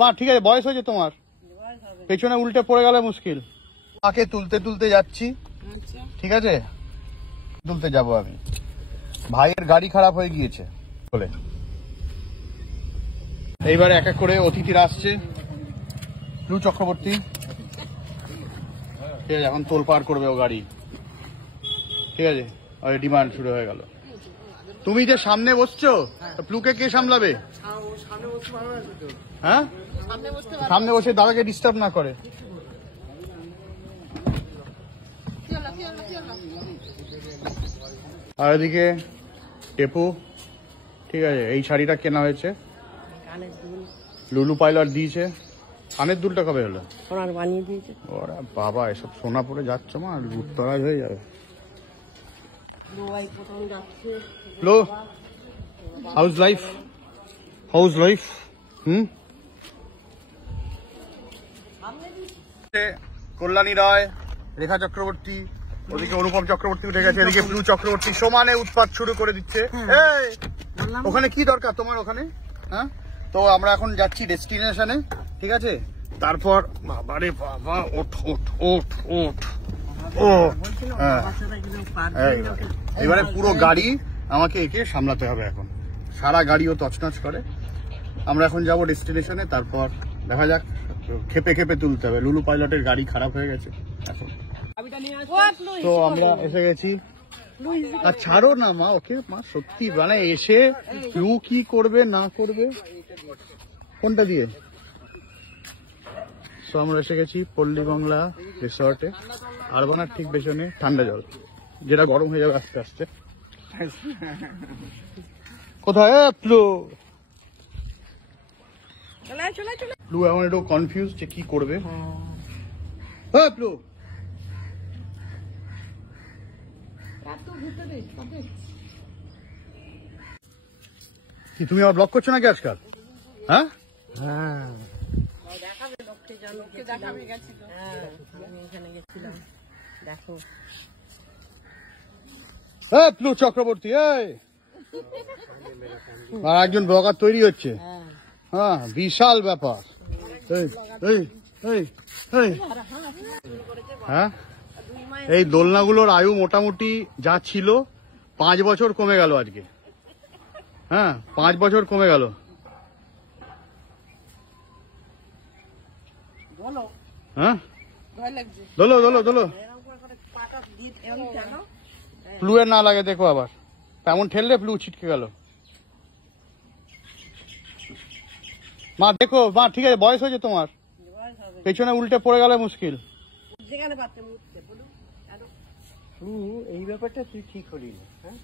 মা, ঠিক আছে, বয়স হয়েছে তোমার, পেছনে উল্টে পড়ে গেলে মুশকিল। মাকে তুলতে তুলতে যাচ্ছি, ঠিক আছে, তুলতে যাব আমি। ভাইয়ের গাড়ি খারাপ হয়ে গিয়েছে বলে। এইবার এক এক করে অতিথিরা আসছে। প্লু চক্রবর্তী, ঠিক আছে, এখন তোলপাড় করবে ও গাড়ি, ঠিক আছে, ডিমান্ড শুরু হয়ে গেল। তুমি যে সামনে বসছো, প্লুকে কে সামলাবে? হ্যাঁ, সামনে বসে দাদাকে ডিস্টার্ব না করে। আর এদিকে টেপু, ঠিক আছে, এই শাড়িটা কেনা হয়েছে, লুলু পাইলট দিয়েছে। কানের দুলটা কবে হলো? বানিয়ে দিয়েছে। ওরা বাবা, এসব সোনা পরে যাচ্ছ মা, লুটতরাজ হয়ে যাবে। Hello, house life, house life. Kalyani Roy, Rekha Chakraborty, ওদিকে অনুপম চক্রবর্তী উঠে গেছে, এদিকে প্লু চক্রবর্তী সমানে উৎপাত শুরু করে দিচ্ছে। ওখানে কি দরকার তোমার ওখানে? হ্যাঁ, তো আমরা এখন যাচ্ছি ডেস্টিনেশনে, ঠিক আছে। তারপর বাবারে বাবা, ওঠ ওঠ ওঠ ওঠ, ও এবারে পুরো গাড়ি আমাকে একে সামলাতে হবে। এখন সারা গাড়িও তছনছ করে। আমরা এখন যাব ডেস্টিনেশনে, তারপর দেখা যাক। খেপে খেপে তুলতে হবে, লুলু পাইলটের গাড়ি খারাপ হয়ে গেছে এখন। তো আমরা এসে গেছি। আর ছাড়ো না মা ওকে, মা সত্যি মানে এসে প্লু কি করবে না করবে, কোনটা দিয়ে। তো আমরা এসে গেছি পল্লী বাংলা রিসর্টে, আরবানার ঠিক পেছনে ঠান্ডা জল, যেটা গরম হয়ে যাবে আস্তে আস্তে। কোথায় প্লু? প্লু এখন একটু কনফিউজ যে কি করবে। প্লু, কি তুমি আবার ব্লক করছো নাকি আজকাল? হ্যাঁ, প্লু চক্রবর্তী, একজন ব্লগার তৈরি হচ্ছে। হ্যাঁ, বিশাল ব্যাপার। হ্যাঁ, এই দোলনাগুলোর আয়ু মোটামুটি যা ছিল 5 বছর কমে গেল আজকে। হ্যাঁ, 5 বছর কমে গেল। হ্যাঁ, দোলো দোলো দোলো, প্লু এর না লাগে দেখো আবার, তেমন ঠেললে প্লু ছিটকে গেল। মা দেখো, মা ঠিক আছে, বয়স হয়েছে তোমার, পেছনে উল্টে পড়ে গেলে মুশকিল। এই ব্যাপারটা তুই ঠিক করিনি। হ্যাঁ,